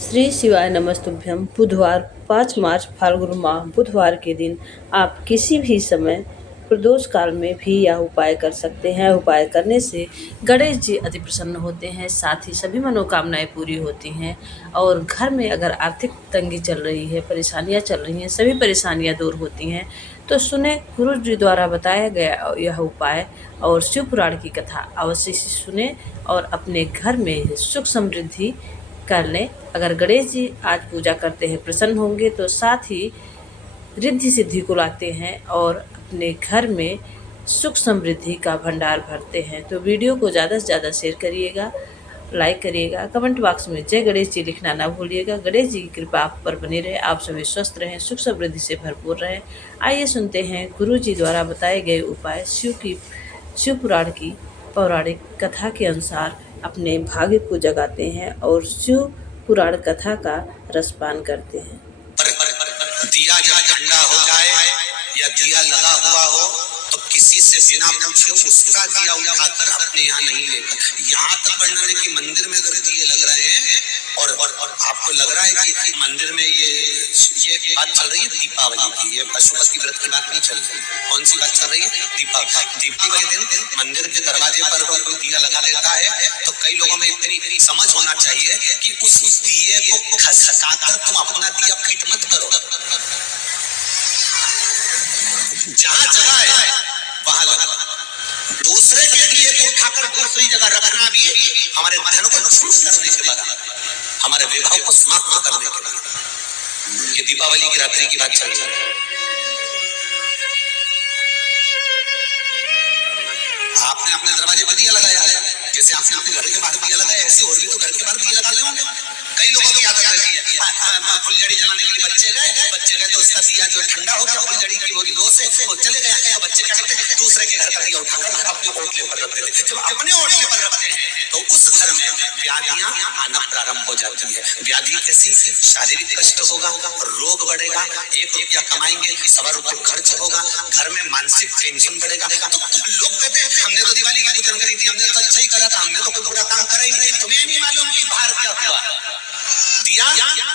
श्री शिवाय नमस्तुभ्यम। बुधवार 5 मार्च फाल्गुन माह बुधवार के दिन आप किसी भी समय प्रदोष काल में भी यह उपाय कर सकते हैं। उपाय करने से गणेश जी अति प्रसन्न होते हैं, साथ ही सभी मनोकामनाएं पूरी होती हैं। और घर में अगर आर्थिक तंगी चल रही है, परेशानियां चल रही हैं, सभी परेशानियां दूर होती हैं। तो सुने गुरु जी द्वारा बताया गया यह उपाय और शिव पुराण की कथा अवश्य से सुने और अपने घर में सुख समृद्धि कर लें। अगर गणेश जी आज पूजा करते हैं, प्रसन्न होंगे, तो साथ ही रिद्धि सिद्धि को लाते हैं और अपने घर में सुख समृद्धि का भंडार भरते हैं। तो वीडियो को ज़्यादा से ज़्यादा शेयर करिएगा, लाइक करिएगा, कमेंट बॉक्स में जय गणेश जी लिखना ना भूलिएगा। गणेश जी की कृपा आप पर बनी रहे, आप सभी स्वस्थ रहें, सुख समृद्धि से भरपूर रहें। आइए सुनते हैं गुरु जी द्वारा बताए गए उपाय। शिव पुराण की पौराणिक कथा के अनुसार अपने भाग्य को जगाते हैं और शिव पुराण कथा का रसपान करते हैं। दिया जब ठंडा हो जाए या दिया लगा हुआ हो तो किसी से बिना पूछे उसका दिया उठाकर अपने यहाँ नहीं लेकर, यहाँ तक वर्णन है कि मंदिर में अगर दिए लग रहे हैं और आपको लग रहा है कि मंदिर में ये बात चल रही है दीपावली की, ये पशुपति व्रत की बात नहीं चल रही। कौन सी बात चल रही है? दीपावली दिन मंदिर के दरवाजे पर कोई दिया लगा देता है तो कई लोगों में इतनी समझ होना चाहिए कि उस दिए को खसकाकर तुम अपना दिया पीट मत करो। जहां जगह है वहां लगा। दूसरे के दिए को उठाकर दूसरी जगह रखना भी हमारे धन को छूट करने के बाद, हमारे विवाह को समाप्त करने के बाद। ये दीपावली की रात्रि की बात चल रही है। आपने अपने दरवाजे पर दिया लगाया, जैसे आपने अपने घर के बाहर दिया लगाया, ऐसे और भी तो घर के बाहर दिया लगाते होंगे। कई लोगों की आदत रहती है फुलझड़ी जलाने के लिए बच्चे गए तो उसका दिया जो ठंडा हो गया, फुलझड़ी की वो लो से वो चले गए। तो बच्चे क्या करते हैं, दूसरे के घर का दिया उठाकर अपने ओटले पर रख देते। जब अपने ओटले पर रखते हैं तो उस घर में व्याधियां आना प्रारंभ हो जाती है। व्याधि कैसी? शारीरिक कष्ट होगा, रोग बढ़ेगा, 1 रुपया कमाएंगे 1.25 रुपये खर्च होगा, घर में मानसिक टेंशन बढ़ेगा। तो लोग कहते हैं हमने तो दिवाली की पूजन करी थी, हमने तो अच्छा ही करा था, हमने तो कोई बुरा काम करा ही नहीं, तुम्हें नहीं मालूम कि बाहर क्या हुआ। दिया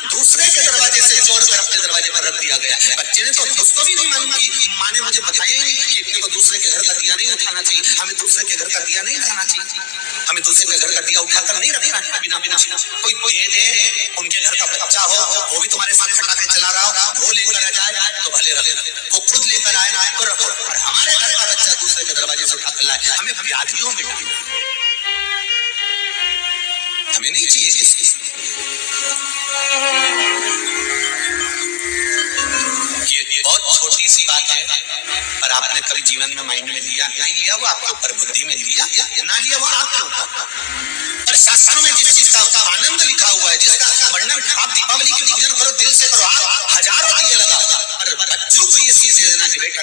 दूसरे के दरवाजे से जोड़कर अपने दरवाजे पर रख दिया गया। बच्चे ने तो उसको भी नहीं मालूम कि माँ ने मुझे बताया ही नहीं कि अपने को दूसरे के घर का दिया नहीं उठाना चाहिए, हमें दूसरे के घर का दिया नहीं उठाना चाहिए, हमें दूसरे के घर का दिया उठाकर नहीं रखना बिना कोई दे दे। उनके घर का बच्चा हो, वो भी तुम्हारे साथ फटाके चला रहा हो, वो लेकर आ जाए तो भले रखे, वो खुद लेकर आए तो रखो। और हमारे घर का बच्चा दूसरे के दरवाजे से उठाकर लाए, हमें व्याधियों में हमें नहीं चाहिए। ये बहुत छोटी सी बात है, पर आपने कभी जीवन में माइंड में लिया नहीं लिया, वो आपके ऊपर बुद्धि में लिया ना लिया, वो आपके ऊपर। पर शास्त्रों में जिस चीज का आनंद लिखा हुआ है, जिसका वर्णन, आप दीपावली की पूजन करो, दिल से करो, आप हजारों दिए लगाओ, पर बच्चों को ये चीज देना कि बेटा,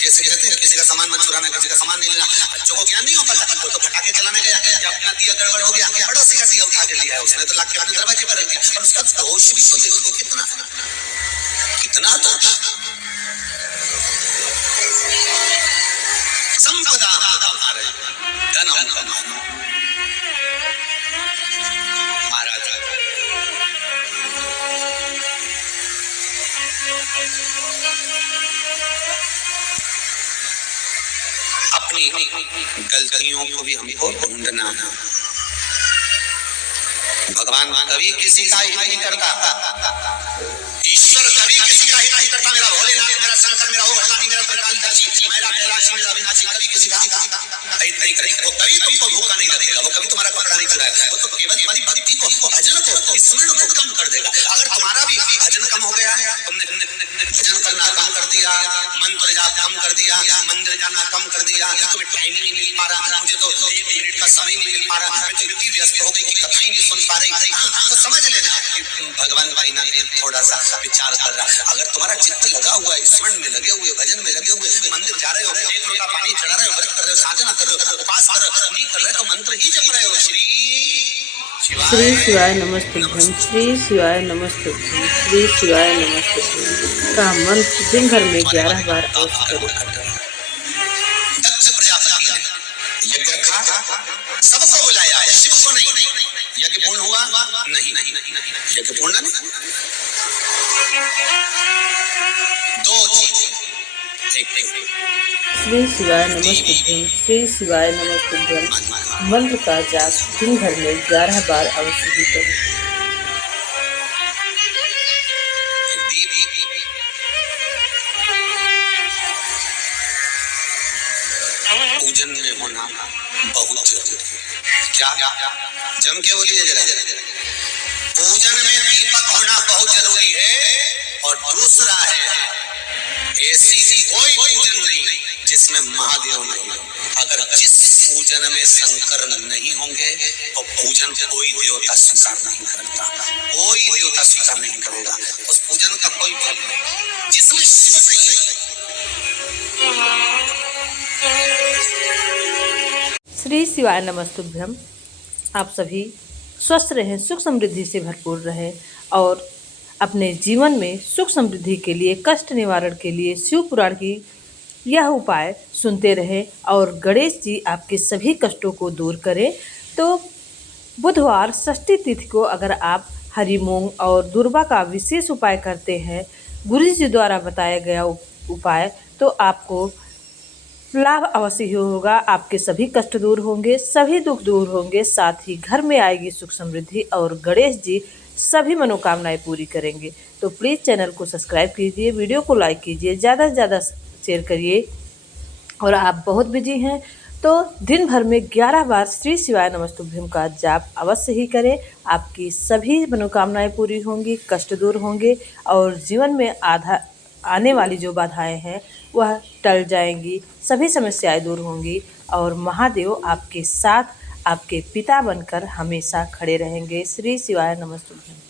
जैसे कहते हैं किसी का सामान मत चुराना, किसी का सामान नहीं लेना। बच्चों को ज्ञान नहीं हो पाता, वो तो फटाके चलाने गया, अपना दिया गड़बड़ हो गया, पड़ोसी का दिया उठा के लिया है, उसने तो लाके अपने दरवाजे पर रख दिया। और उसका दोष भी तो देखो कितना दोष। संपदा हमारे धन महाराज अपनी गलतियों को भी हमको ढूंढना है। भगवान कभी किसी का हित नहीं करता, ईश्वर कभी किसी का हित नहीं करता। मेरा भोलेनाथ, मेरा शंकर, मेरा भगवान, मेरा प्रकाशदर्शी, मेरा कैलाशी, मेरा अविनाशी, कभी किसी का हित नहीं करेगा। वो कभी तुमको भूखा नहीं रखेगा, वो कभी तुम्हारा कपड़ा नहीं चुराएगा, वो तो केवल तुम्हारी भक्ति को, भजन को, स्मरण को कम कर देगा। अगर तुम्हारा भी भजन कम हो गया, तुमने भजन करना कम कर दिया, मंत्र जाप कम कर दिया, मंदिर जाना कम कर दिया, तुम्हें टाइम ही नहीं मिल पा रहा, मुझे तो 1 मिनट का समय नहीं मिल पा रहा, मैं तो इतनी व्यस्त हो गई कि कथा ही नहीं सुन पा रही। हाँ, तो समझ लेना कि भगवान भाई ना थोड़ा सा विचार कर रहा। अगर तुम्हारा चित्त लगा हुआ है, स्मरण में लगे हुए, भजन में लगे हुए, मंदिर जा रहे हो, 1 लोटा पानी चढ़ा रहे हो, व्रत कर रहे हो, साधना कर रहे हो, उपास कर रहे हो, नहीं कर रहे तो मंत्र ही जप रहे हो। श्री शिवाय नमस्तुभ्यम, श्री शिवाय नमस्तुभ्यम, श्री शिवाय नमस्तुभ्यम का मंत्र दिन भर में 11 बार अवश्य करो। प्रजापति ने यज्ञ रखा, सबको बुलाया है, शिव को नहीं। यज्ञ पूर्ण हुआ नहीं, यज्ञ पूर्ण नहीं, दो चीज, एक श्री शिवाय नमस्तुभ्यम, श्री शिवाय नमस्तुभ्यम मंत्र का जाप दिन भर में 11 बार अवश्य ही करें। पूजन में होना बहुत जरूरी है। क्या जम के बोलिए जरा, पूजन में दीपक होना बहुत जरूरी है। और दूसरा है ऐसी कोई पूजन नहीं जिसमें महादेव नहीं। अगर जिस पूजन में शंकर नहीं होंगे तो पूजन कोई देवता स्वीकार नहीं करता, कोई देवता स्वीकार नहीं करेगा उस पूजन का कोई फल नहीं। जिसमें शिव नहीं है। श्री शिवाय नमस्तुभ्यम। आप सभी स्वस्थ रहें, सुख समृद्धि से भरपूर रहें और अपने जीवन में सुख समृद्धि के लिए, कष्ट निवारण के लिए शिव पुराण की यह उपाय सुनते रहें और गणेश जी आपके सभी कष्टों को दूर करें। तो बुधवार षष्ठी तिथि को अगर आप हरी मूंग और दुर्वा का विशेष उपाय करते हैं, गुरु जी द्वारा बताया गया उपाय, तो आपको लाभ अवश्य ही होगा। आपके सभी कष्ट दूर होंगे, सभी दुख दूर होंगे, साथ ही घर में आएगी सुख समृद्धि और गणेश जी सभी मनोकामनाएं पूरी करेंगे। तो प्लीज़ चैनल को सब्सक्राइब कीजिए, वीडियो को लाइक कीजिए, ज़्यादा से ज़्यादा शेयर करिए। और आप बहुत बिजी हैं तो दिन भर में 11 बार श्री शिवाय नमस्तुभ्यम का जाप अवश्य ही करें। आपकी सभी मनोकामनाएं पूरी होंगी, कष्ट दूर होंगे और जीवन में आने वाली जो बाधाएं हैं वह टल जाएंगी, सभी समस्याएं दूर होंगी और महादेव आपके साथ, आपके पिता बनकर हमेशा खड़े रहेंगे। श्री शिवाय नमस्तुभ्यम।